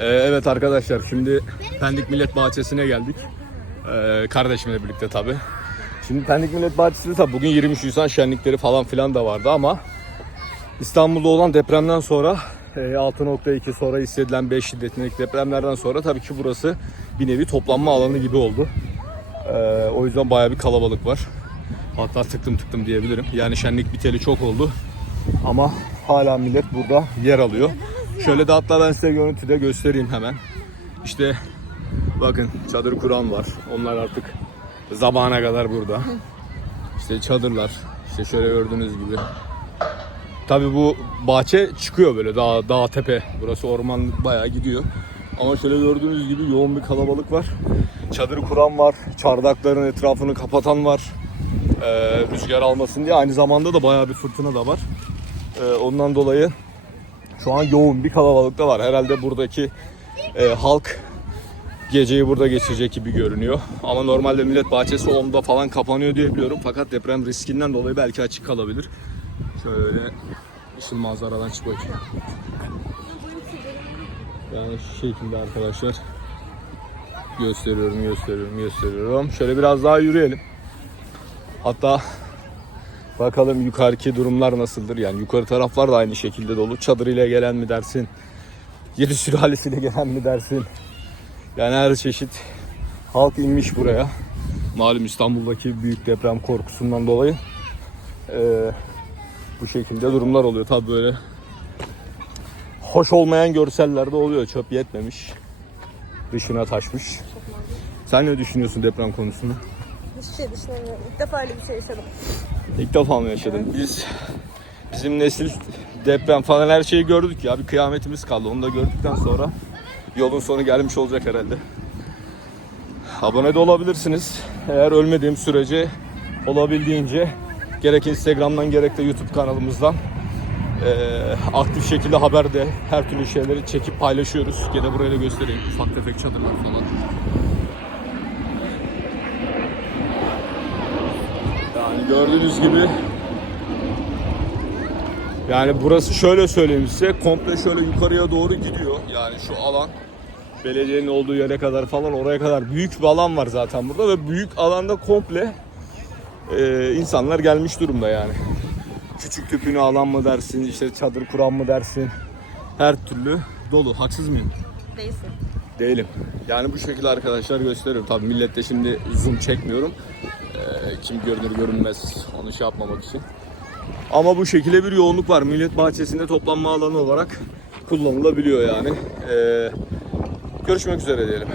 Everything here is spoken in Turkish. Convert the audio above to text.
Ee, evet arkadaşlar şimdi Pendik Millet Bahçesi'ne geldik. Ee, kardeşimle birlikte tabi. Şimdi Pendik Millet Bahçesi'nde tabi bugün 23 Nisan şenlikleri falan filan da vardı ama İstanbul'da olan depremden sonra e, 6.2 sonra hissedilen 5 şiddetindeki depremlerden sonra tabii ki burası bir nevi toplanma alanı gibi oldu. Ee, o yüzden bayağı bir kalabalık var. Hatta tıktım tıktım diyebilirim. Yani şenlik biteli çok oldu. Ama hala millet burada yer alıyor. Şöyle de hatta ben size görüntüde göstereyim hemen. İşte bakın çadır kuran var. Onlar artık zamana kadar burada. İşte çadırlar. İşte şöyle gördüğünüz gibi. Tabii bu bahçe çıkıyor böyle dağ, dağ tepe. Burası orman bayağı gidiyor. Ama şöyle gördüğünüz gibi yoğun bir kalabalık var. Çadır kuran var. Çardakların etrafını kapatan var. Ee, rüzgar almasın diye. Aynı zamanda da bayağı bir fırtına da var. Ee, ondan dolayı şu an yoğun bir kalabalık da var. Herhalde buradaki e, halk geceyi burada geçirecek gibi görünüyor. Ama normalde millet bahçesi 10'da falan kapanıyor diye biliyorum. Fakat deprem riskinden dolayı belki açık kalabilir. Şöyle işin manzaradan çık bakayım. Yani şu şekilde arkadaşlar gösteriyorum, gösteriyorum, gösteriyorum. Şöyle biraz daha yürüyelim. Hatta bakalım yukarıki durumlar nasıldır? Yani yukarı taraflar da aynı şekilde dolu. Çadır ile gelen mi dersin? Yedi sülalesiyle gelen mi dersin? Yani her çeşit halk inmiş buraya. Malum İstanbul'daki büyük deprem korkusundan dolayı eee, bu şekilde durumlar oluyor. Tabi böyle hoş olmayan görseller de oluyor. Çöp yetmemiş. Dışına taşmış. Sen ne düşünüyorsun deprem konusunda? Hiçbir şey düşünemiyorum. İlk defa öyle bir şey yaşadım. İlk defa mı yaşadın? Biz bizim nesil deprem falan her şeyi gördük ya. Bir kıyametimiz kaldı. Onu da gördükten sonra yolun sonu gelmiş olacak herhalde. Abone de olabilirsiniz. Eğer ölmediğim sürece olabildiğince gerek Instagram'dan gerek de YouTube kanalımızdan eee, aktif şekilde haber de her türlü şeyleri çekip paylaşıyoruz. Gene buraya da göstereyim. Ufak tefek çadırlar falan. Yani gördüğünüz gibi yani burası şöyle söyleyeyim size komple şöyle yukarıya doğru gidiyor. Yani şu alan belediyenin olduğu yere kadar falan oraya kadar büyük bir alan var zaten burada ve büyük alanda komple e, insanlar gelmiş durumda yani. Küçük tüpünü alan mı dersin, işte çadır kuran mı dersin. Her türlü dolu. Haksız mıyım? Değilsin. Değilim. Yani bu şekilde arkadaşlar gösteriyorum. Tabii millette şimdi zoom çekmiyorum. Ee, kim görünür görünmez onu şey yapmamak için. Ama bu şekilde bir yoğunluk var. Millet bahçesinde toplanma alanı olarak kullanılabiliyor yani. Ee, görüşmek üzere diyelim.